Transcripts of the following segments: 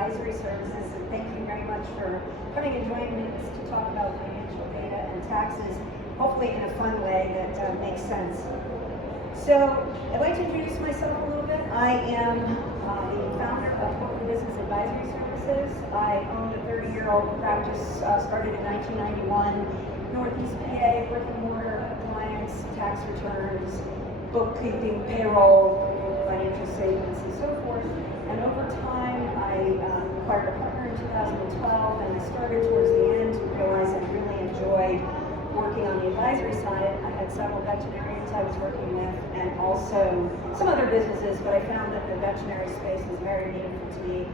Advisory Services, and thank you very much for coming and joining me to talk about financial data and taxes, hopefully in a fun way that makes sense. So I'd like to introduce myself a little bit. I am the founder of Corporate Business Advisory Services. I own a 30-year-old practice, started in 1991, Northeast PA, brick and mortar, compliance, tax returns, bookkeeping, payroll, financial statements, and so forth. And over time, I acquired a partner in 2012, and I started towards the end to realize I really enjoyed working on the advisory side. I had several veterinarians I was working with, and also some other businesses, but I found that the veterinary space is very meaningful to me.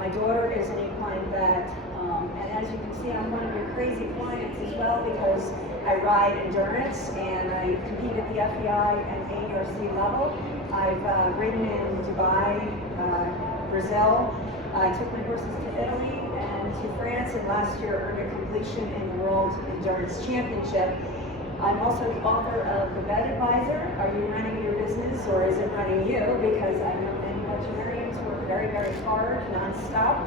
My daughter is an equine vet, and as you can see, I'm one of your crazy clients as well, because I ride endurance, and I compete at the FEI and AERC level. I've ridden in Dubai, Brazil. I took my horses to Italy and to France, and last year earned a completion in the World Endurance Championship. I'm also the author of The Vet Advisor. Are you running your business, or is it running you? Because I know many veterinarians work very, very hard, nonstop,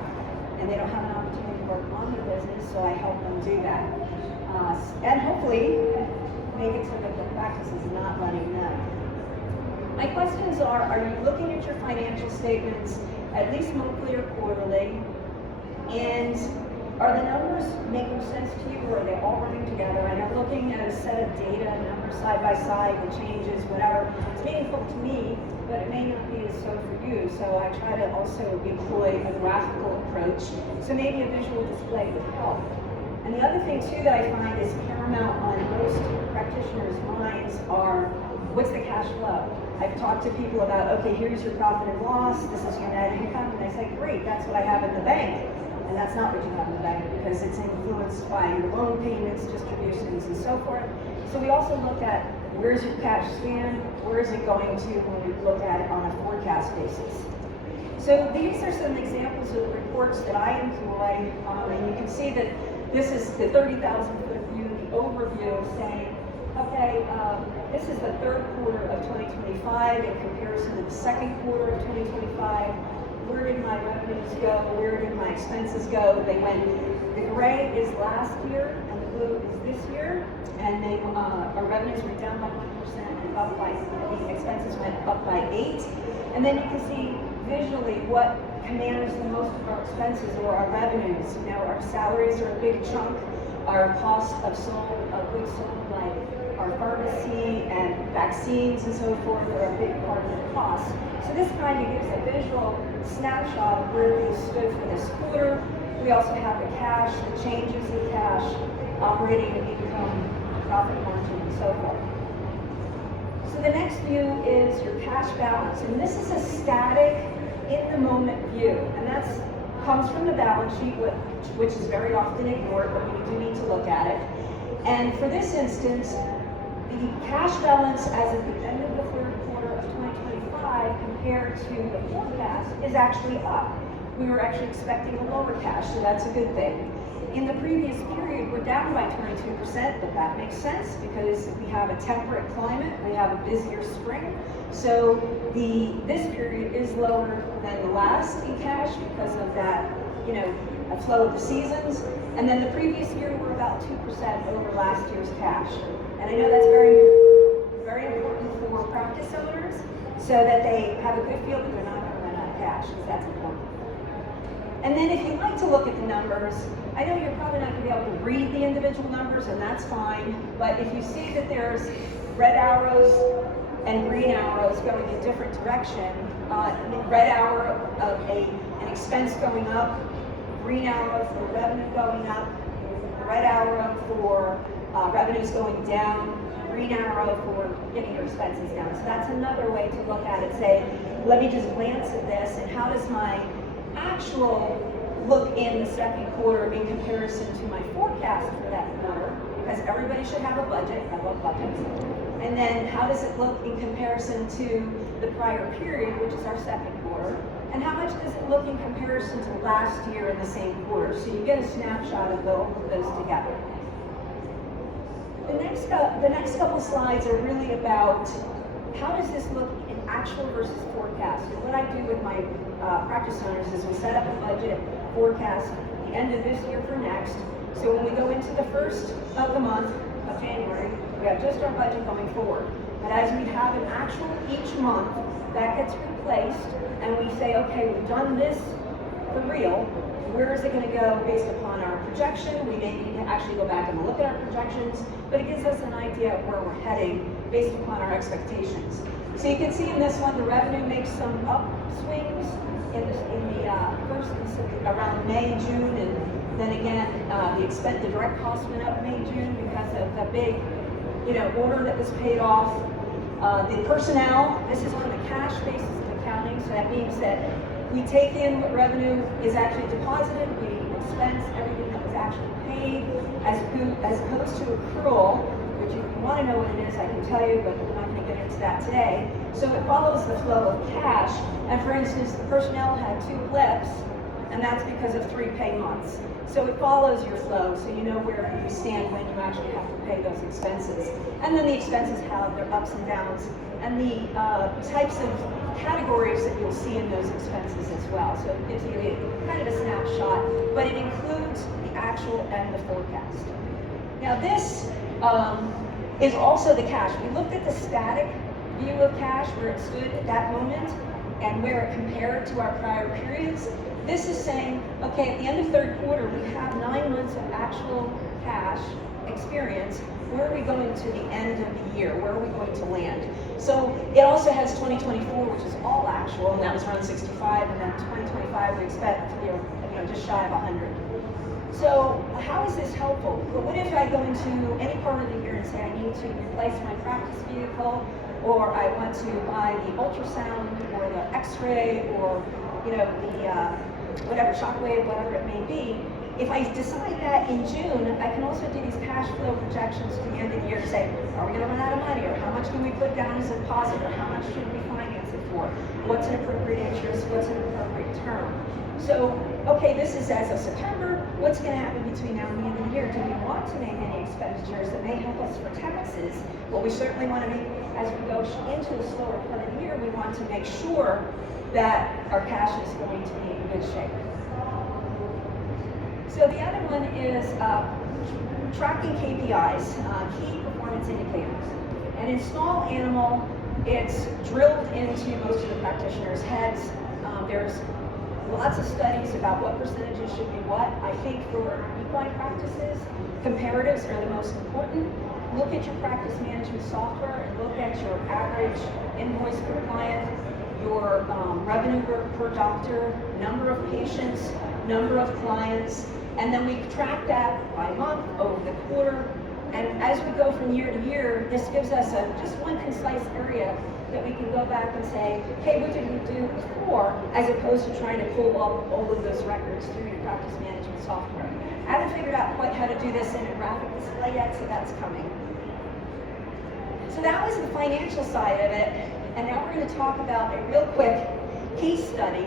and they don't have an opportunity to work on their business, so I help them do that. And hopefully make it so that the practice is not running them. My questions are you looking at your financial statements at least monthly or quarterly? And are the numbers making sense to you, or are they all running together? I know looking at a set of data, numbers side by side, the changes, whatever, it's meaningful to me, but it may not be as so for you. So I try to also employ a graphical approach. So maybe a visual display would help. And the other thing too that I find is paramount on most practitioners' minds are, what's the cash flow? I've talked to people about, okay, here's your profit and loss, this is your net income, and they say, great, that's what I have in the bank. And that's not what you have in the bank, because it's influenced by your loan payments, distributions, and so forth. So we also look at, where's your cash stand, where is it going to when we look at it on a forecast basis. So these are some examples of the reports that I employ, and you can see that this is the 30,000 foot view, the overview of saying, okay, this is the third quarter of 2025 in comparison to the second quarter of 2025. Where did my revenues go? Where did my expenses go? They went, the gray is last year and the blue is this year, and our revenues were down by 1% and up by, the expenses went up by 8. And then you can see visually what commands the most of our expenses or our revenues. You know, our salaries are a big chunk, our cost of goods sold, like our pharmacy and vaccines and so forth, are a big part of the cost. So this kind of gives a visual snapshot of where things stood for this quarter. We also have the cash, the changes in cash, operating income, profit margin, and so forth. So the next view is your cash balance, and this is a static, in-the-moment view, and that comes from the balance sheet, which is very often ignored, but we do need to look at it. And for this instance, the cash balance as of the end of the third quarter of 2025 compared to the forecast is actually up. We were actually expecting a lower cash, so that's a good thing. In the previous period, we're down by 22%, but that makes sense because we have a temperate climate, we have a busier spring. So this period is lower than the last in cash because of that, you know, a flow of the seasons. And then the previous year, we're about 2% over last year's cash. And I know that's very, very important for practice owners, so that they have a good feel that they're not going to run out of cash, because that's important. And then if you like to look at the numbers, I know you're probably not going to be able to read the individual numbers, and that's fine, but if you see that there's red arrows and green arrows going in different direction, the red arrow of an expense going up, green arrow for revenue going up, red arrow for revenues going down, green arrow for getting your expenses down. So that's another way to look at it, say, let me just glance at this, and how does my actual look in the second quarter in comparison to my forecast for that quarter, because everybody should have a budget. I love budgets. And then how does it look in comparison to the prior period, which is our second quarter, and how much does it look in comparison to last year in the same quarter? So you get a snapshot of both of those together. The next couple slides are really about how does this look in actual versus forecast? And what I do with my practice owners is we set up a budget forecast the end of this year for next. So when we go into the first of the month of January, we have just our budget going forward. But as we have an actual each month, that gets replaced, and we say, okay, we've done this for real. Where is it going to go based upon our projection? We may need to actually go back and look at our projections, but it gives us an idea of where we're heading based upon our expectations. So you can see in this one, the revenue makes some upswings in the first, around May, June, and then again, the direct costs went up May, June because of the big, order that was paid off. The personnel, this is on the cash basis of accounting, so that means that we take in what revenue is actually deposited, we expense everything that was actually paid, as opposed to accrual, which if you want to know what it is, I can tell you, but we're not going to get into that today. So it follows the flow of cash, and for instance, the personnel had 2 blips, and that's because of 3 pay months. So it follows your flow, so you know where you stand when you actually have to pay those expenses. And then the expenses have their ups and downs, and the types of categories that you'll see in those expenses as well. So it gives you kind of a snapshot, but it includes the actual and the forecast. Now this is also the cash. We looked at the static view of cash, where it stood at that moment, and where it compared to our prior periods. This is saying, okay, at the end of third quarter, we have 9 months of actual cash experience. Where are we going to the end of the year? Where are we going to land? So it also has 2024, which is all actual, and that was around 65, and then 2025 we expect to be, just shy of 100. So how is this helpful? Well, what if I go into any part of the year and say I need to replace my practice vehicle, or I want to buy the ultrasound, or the X-ray, or the whatever, shockwave, whatever it may be. If I decide that in June, I can also do these cash flow projections to the end of the year to say, are we going to run out of money, or how much can we put down as a deposit, or how much should we finance it for? What's an appropriate interest? What's an appropriate term? So, okay, this is as of September. What's going to happen between now and the end of the year? Do we want to make any expenditures that may help us for taxes? Well, we certainly want to make, as we go into the slower part of the year, we want to make sure that our cash is going to be in good shape. So the other one is tracking KPIs, key performance indicators. And in small animal, it's drilled into most of the practitioners' heads. There's lots of studies about what percentages should be what. I think for equine practices, comparatives are the most important. Look at your practice management software and look at your average invoice per client, your revenue per doctor, number of patients, number of clients, and then we track that by month, over the quarter, and as we go from year to year, this gives us just one concise area that we can go back and say, hey, what did we do before, as opposed to trying to pull up all of those records through your practice management software. I haven't figured out quite how to do this in a graphic display yet, so that's coming. So that was the financial side of it, and now we're going to talk about a real quick case study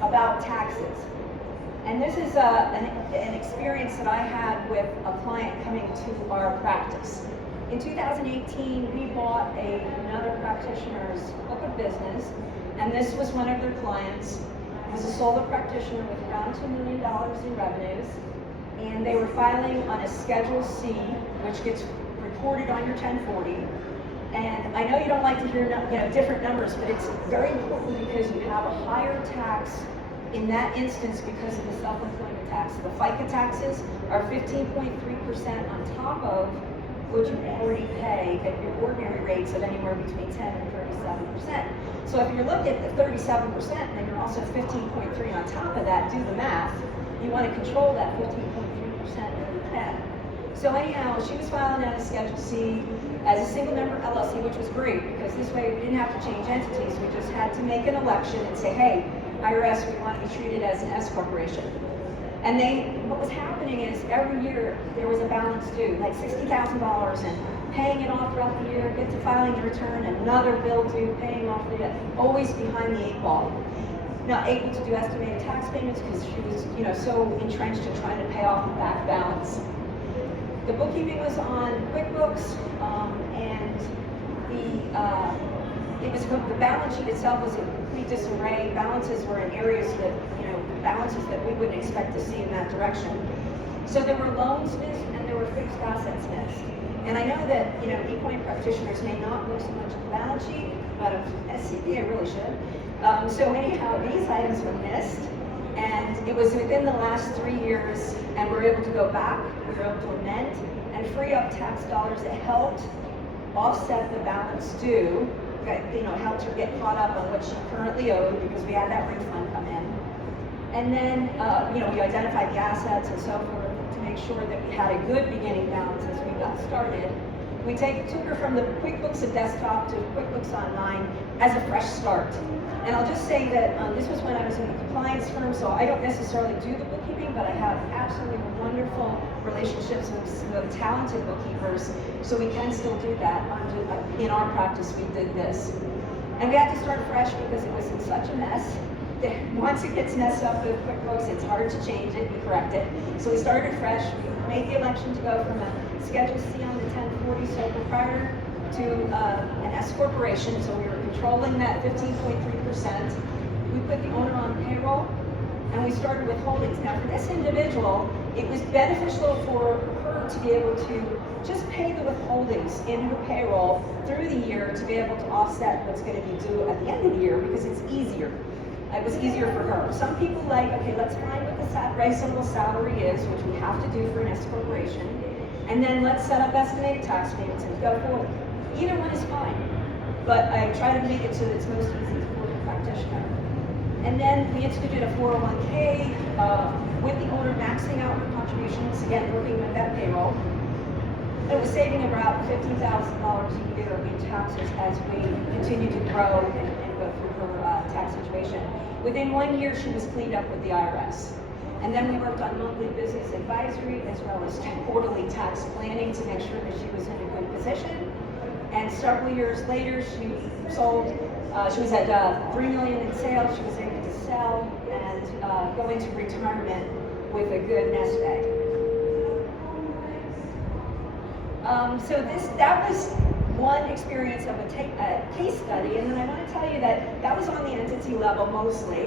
about taxes. And this is an experience that I had with a client coming to our practice. In 2018, we bought another practitioner's book of business, and this was one of their clients. It was a solo practitioner with around $2 million in revenues, and they were filing on a Schedule C, which gets reported on your 1040. And I know you don't like to hear different numbers, but it's very important because you have a higher tax in that instance because of the self-employment tax. The FICA taxes are 15.3% on top of what you already pay at your ordinary rates of anywhere between 10 and 37%. So if you're looking at the 37% and you're also 15.3 on top of that, do the math. You want to control that 15.3% if you can. So anyhow, she was filing out a Schedule C as a single member LLC, which was great because this way we didn't have to change entities. We just had to make an election and say, hey, IRS, we want to be treated as an S corporation. And what was happening is every year there was a balance due, like $60,000, and paying it off throughout the year, get to filing your return, another bill due, paying off the debt, always behind the 8 ball. Not able to do estimated tax payments because she was, so entrenched in trying to pay off the back balance. The bookkeeping was on QuickBooks, and the the balance sheet itself was in complete disarray. Balances were in areas that, balances that we wouldn't expect to see in that direction. So there were loans missed and there were fixed assets missed. And I know that, equine practitioners may not look so much at the balance sheet, but as CPA really should. So anyhow, these items were missed, and it was within the last 3 years, and we were able to go back, we were able to amend, and free up tax dollars that helped offset the balance due, helped her get caught up on what she currently owed because we had that refund come in. And then, we identified the assets and so forth to make sure that we had a good beginning balance as we got started. We took her from the QuickBooks at desktop to QuickBooks Online as a fresh start. And I'll just say that this was when I was in the compliance firm, so I don't necessarily do the bookkeeping, but I have absolutely wonderful relationships with some talented bookkeepers, so we can still do that. In our practice, we did this. And we had to start fresh because it was in such a mess. Once it gets messed up with QuickBooks, it's hard to change it and correct it. So we started fresh. We made the election to go from a Schedule C on the 1040 sole proprietor to an S corporation. So we were controlling that 15.3%. We put the owner on payroll, and we started withholdings. Now, for this individual, it was beneficial for her to be able to just pay the withholdings in her payroll through the year to be able to offset what's going to be due at the end of the year because it's easier. It was easier for her. Some people like, okay, let's find what the reasonable salary is, which we have to do for an S corporation, and then let's set up estimated tax payments and go forward. Either one is fine, but I try to make it so that it's most easy for the practitioner. And then we instituted a 401k with the owner maxing out her contributions, again, working with that payroll. It was saving about $15,000 a year in taxes as we continue to grow and go through her tax situation. Within 1 year, she was cleaned up with the IRS. And then we worked on monthly business advisory as well as quarterly tax planning to make sure that she was in a good position. And several years later, she sold, she was at $3 million in sales. She was able to sell and go into retirement with a good nest egg. So that was one experience of a case study, and then I want to tell you that was on the entity level mostly.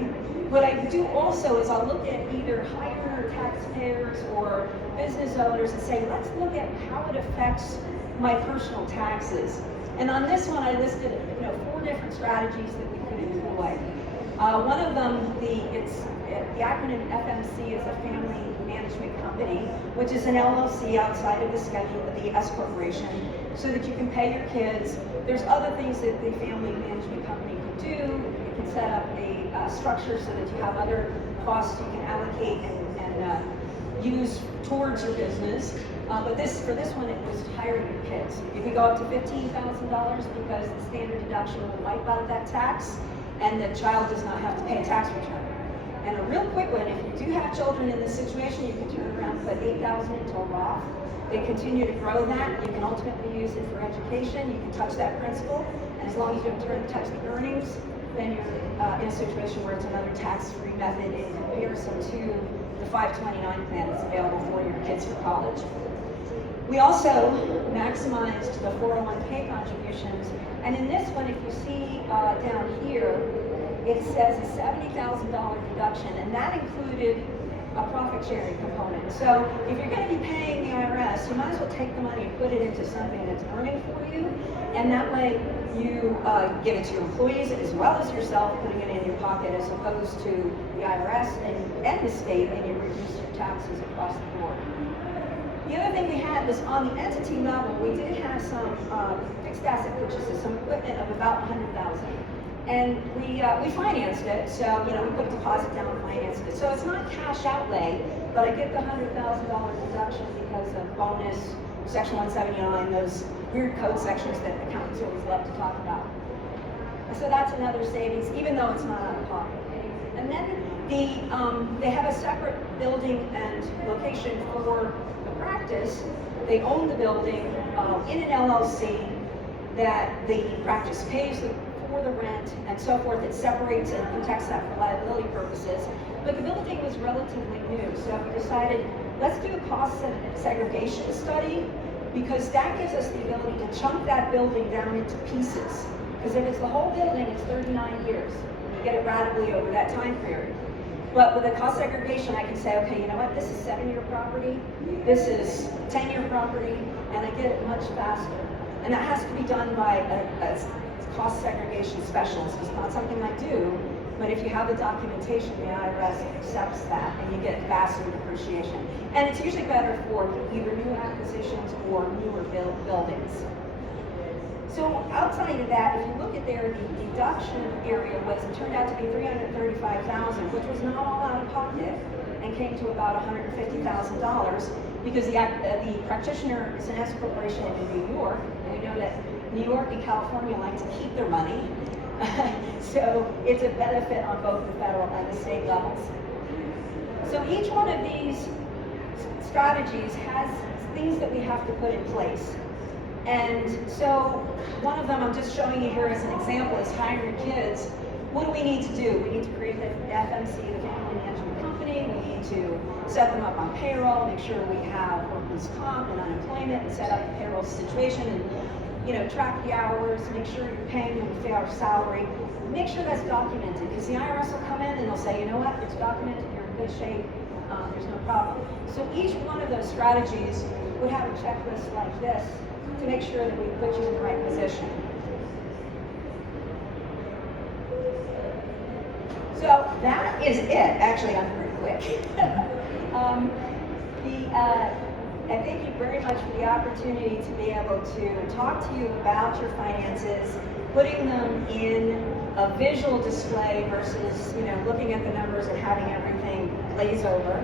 What I do also is I'll look at either higher taxpayers or business owners and say, let's look at how it affects my personal taxes. And on this one, I listed 4 different strategies that we could employ. One of them, the acronym FMC is a Family Management Company, which is an LLC outside of the schedule of the S corporation, so that you can pay your kids. There's other things that the Family Management Company can do. You can set up a structure so that you have other costs you can allocate and use towards your business. But for this one, it was hiring your kids. You can go up to $15,000 because the standard deduction will wipe out that tax, and the child does not have to pay a tax return. And a real quick one, if you do have children in this situation, you can turn around and put $8,000 into a Roth. They continue to grow that. You can ultimately use it for education. You can touch that principal, and as long as you don't touch the earnings, then you're in a situation where it's another tax-free method in comparison to the 529 plan that's available for your kids for college. We also maximized the 401k contributions, and in this one, if you see down here, it says a $70,000 deduction, and that included a profit sharing component. So if you're going to be paying the IRS, you might as well take the money and put it into something that's earning for you, and that way you give it to your employees as well as yourself, putting it in your pocket as opposed to the IRS and the state, and you reduce your taxes across the board. The other thing we had was on the entity level, we did have some fixed asset purchases, some equipment of about $100,000. And we financed it, so we put a deposit down and financed it. So it's not cash outlay, but I get the $100,000 deduction because of bonus, Section 179, those weird code sections that accountants always love to talk about. And so that's another savings, even though it's not out of pocket. And then they have a separate building and location for the practice. They own the building in an LLC that the practice pays for the rent and so forth. It separates and protects that for liability purposes. But the building was relatively new, so we decided, let's do a cost segregation study, because that gives us the ability to chunk that building down into pieces. Because if it's the whole building, it's 39 years. You get it ratably over that time period. But with a cost segregation, I can say, okay, you know what, this is 7-year property, this is 10-year property, and I get it much faster. And that has to be done by a cost segregation specialist. It's not something I do, but if you have the documentation, the IRS accepts that, and you get faster depreciation. And it's usually better for either new acquisitions or newer buildings. So outside of that, if you look at there, the deduction area turned out to be $335,000, which was not all out of pocket, and came to about $150,000 because the practitioner is an S corporation in New York, and we know that New York and California like to keep their money, so it's a benefit on both the federal and the state levels. So each one of these strategies has things that we have to put in place. And so one of them I'm just showing you here as an example is hiring kids. What do we need to do? We need to create the FMC, the Family Management Company. We need to set them up on payroll, make sure we have workers' comp and unemployment, and set up the payroll situation, and track the hours, make sure you're paying them a fair salary. Make sure that's documented, because the IRS will come in and they'll say, you know what, it's documented, you're in good shape, there's no problem. So each one of those strategies would have a checklist like this to make sure that we put you in the right position. So that is it. Actually, I'm pretty quick. I thank you very much for the opportunity to be able to talk to you about your finances, putting them in a visual display versus looking at the numbers and having everything glaze over.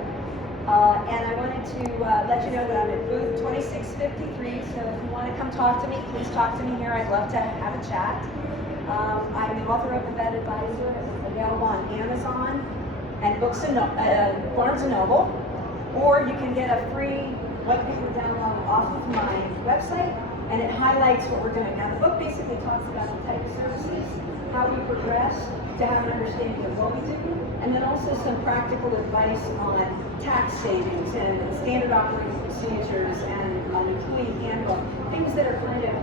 And I wanted to let you know that I'm at booth 2653, so if you want to come talk to me, please talk to me here. I'd love to have a chat. I'm the author of The Vet Advisor. It's available on Amazon and Barnes & Noble, or you can get a free webpaper download off of my website, and it highlights what we're doing. Now, the book basically talks about the type of services, how we progress to have an understanding of what we do, and then also some practical advice on tax savings and standard operating procedures and an employee handbook, things that are kind of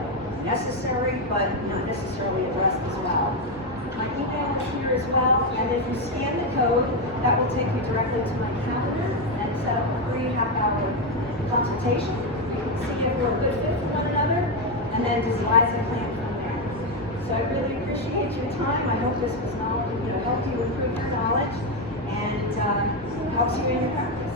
necessary but not necessarily addressed as well. My email is here as well, and if you scan the code, that will take you directly to my calendar and set up a free half-hour consultation. You can see if we're a good fit for one another, and then devise a plan from there. So I really appreciate your time. I hope this was helped you improve your knowledge and helps you in your practice.